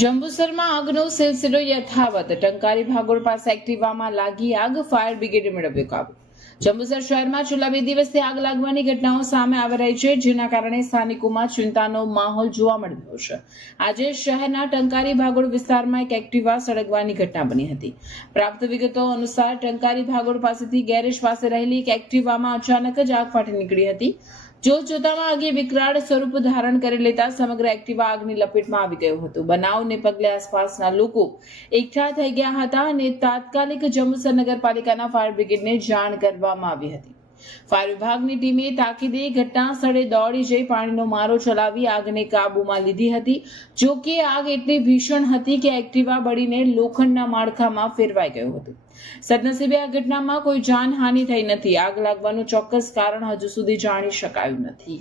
જંબુસરમાં આગનો સિલસિલો યથાવત. ટંકારી ભાગોળ પાસે એક્ટિવામાં લાગી આગ. ફાયર બ્રિગેડે મેળવ્યો કાબુ. જંબુસર શહેરમાં છેલ્લા 2 દિવસથી આગ લાગવાની ઘટનાઓ સામે આવી રહી છે, જેના કારણે સ્થાનિકોમાં ચિંતાનો માહોલ જોવા મળી રહ્યો છે. આજે શહેરના ટંકારી ભાગોળ વિસ્તારમાં એક એક્ટિવા સળગવાની ઘટના બની હતી. પ્રાપ્ત વિગતો અનુસાર ટંકારી ભાગોળ પાસેથી ગેરેજ પાસે રહેલી એક એક્ટિવામાં અચાનક જ આગ ફાટી નીકળી હતી. જોતજોતામાં આગે વિકરાળ સ્વરૂપ ધારણ કરી લેતા સમગ્ર એક્ટિવા આગની લપેટમાં આવી ગયું હતું. બનાવને પગલે આસપાસના લોકો એકઠા થઈ ગયા હતા અને તાત્કાલિક જંબુસર નગરપાલિકાના ફાયર બ્રિગેડને જાણ કરવામાં આવી હતી. ફાયર વિભાગની ટીમે તાકીદે ઘટના સ્થળે દોડી જઈ પાણીનો મારો ચલાવી આગને કાબૂમાં લીધી હતી. જો કે આગ એટલી ભીષણ હતી કે એક્ટિવા બળીને લોખંડના માળખામાં ફેરવાઈ ગયું હતું. સદનસીબે આ ઘટનામાં કોઈ જાનહાનિ થઈ નથી. આગ લાગવાનું ચોક્કસ કારણ હજુ સુધી જાણી શકાયું નથી.